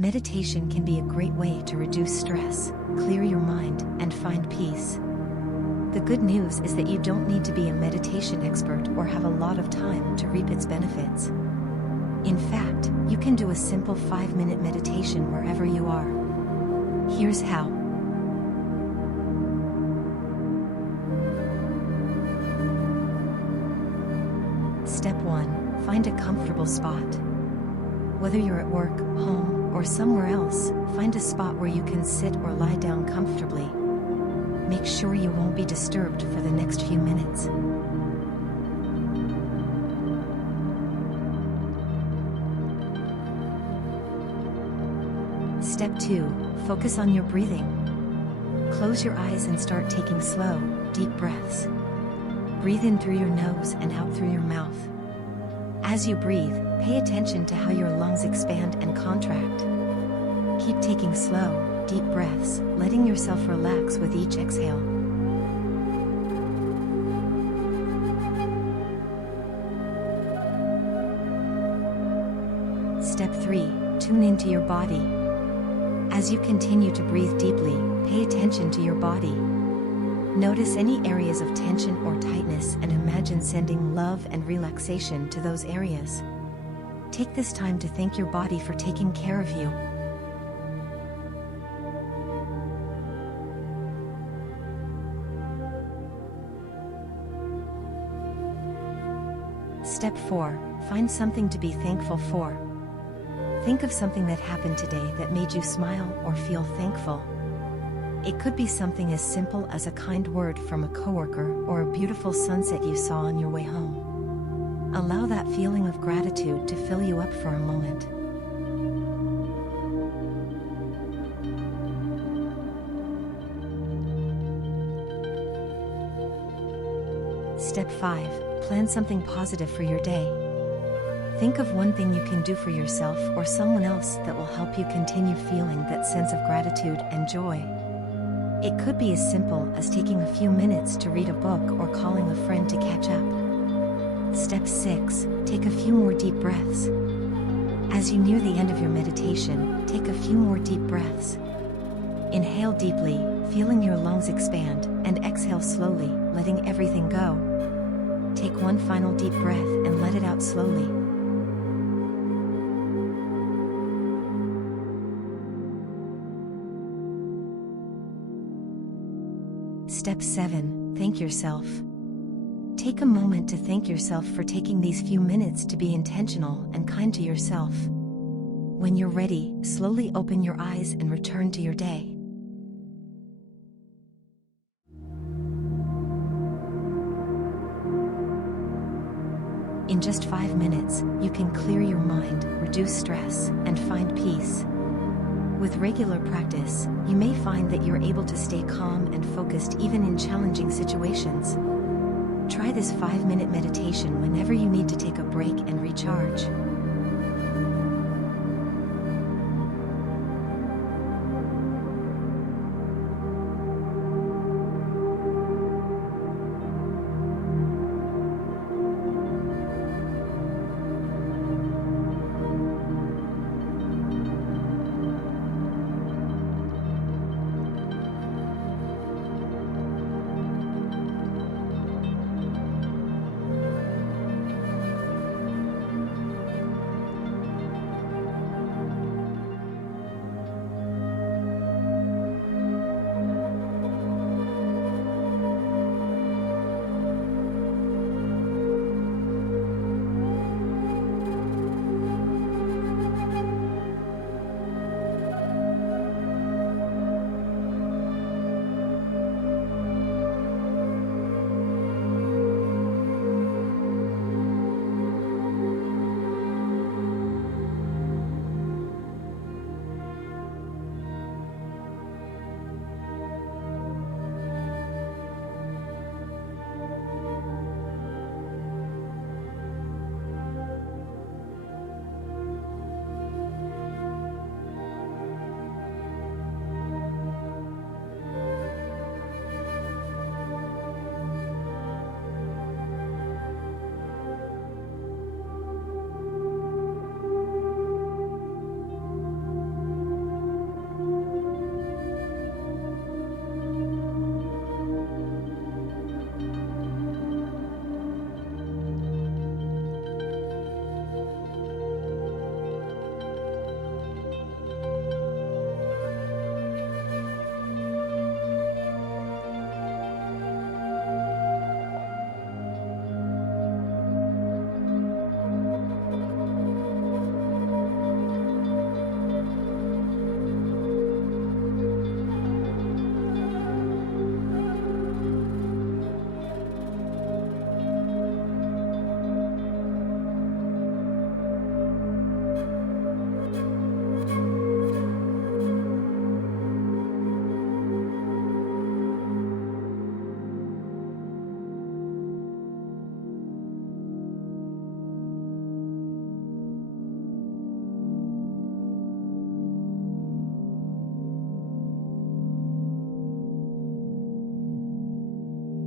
Meditation can be a great way to reduce stress, clear your mind, and find peace. The good news is that you don't need to be a meditation expert or have a lot of time to reap its benefits. In fact, you can do a simple 5-minute meditation wherever you are. Here's how. Step 1. Find a comfortable spot. Whether you're at work, home, or somewhere else, find a spot where you can sit or lie down comfortably. Make sure you won't be disturbed for the next few minutes. Step 2. Focus on your breathing. Close your eyes and start taking slow, deep breaths. Breathe in through your nose and out through your mouth. As you breathe, pay attention to how your lungs expand and contract. Keep taking slow, deep breaths, letting yourself relax with each exhale. Step 3. Tune into your body. As you continue to breathe deeply, pay attention to your body. Notice any areas of tension or tightness and imagine sending love and relaxation to those areas. Take this time to thank your body for taking care of you. Step 4. Find something to be thankful for. Think of something that happened today that made you smile or feel thankful. It could be something as simple as a kind word from a coworker or a beautiful sunset you saw on your way home. Allow that feeling of gratitude to fill you up for a moment. Step 5. Plan something positive for your day. Think of one thing you can do for yourself or someone else that will help you continue feeling that sense of gratitude and joy. It could be as simple as taking a few minutes to read a book or calling a friend to catch up. Step 6. Take a few more deep breaths. As you near the end of your meditation, take a few more deep breaths. Inhale deeply, feeling your lungs expand, and exhale slowly, letting everything go. Take one final deep breath and let it out slowly. Step 7. Thank yourself. Take a moment to thank yourself for taking these few minutes to be intentional and kind to yourself. When you're ready, slowly open your eyes and return to your day. In just 5 minutes, you can clear your mind, reduce stress, and find peace. With regular practice, you may find that you're able to stay calm and focused even in challenging situations. Try this 5-minute meditation whenever you need to take a break and recharge.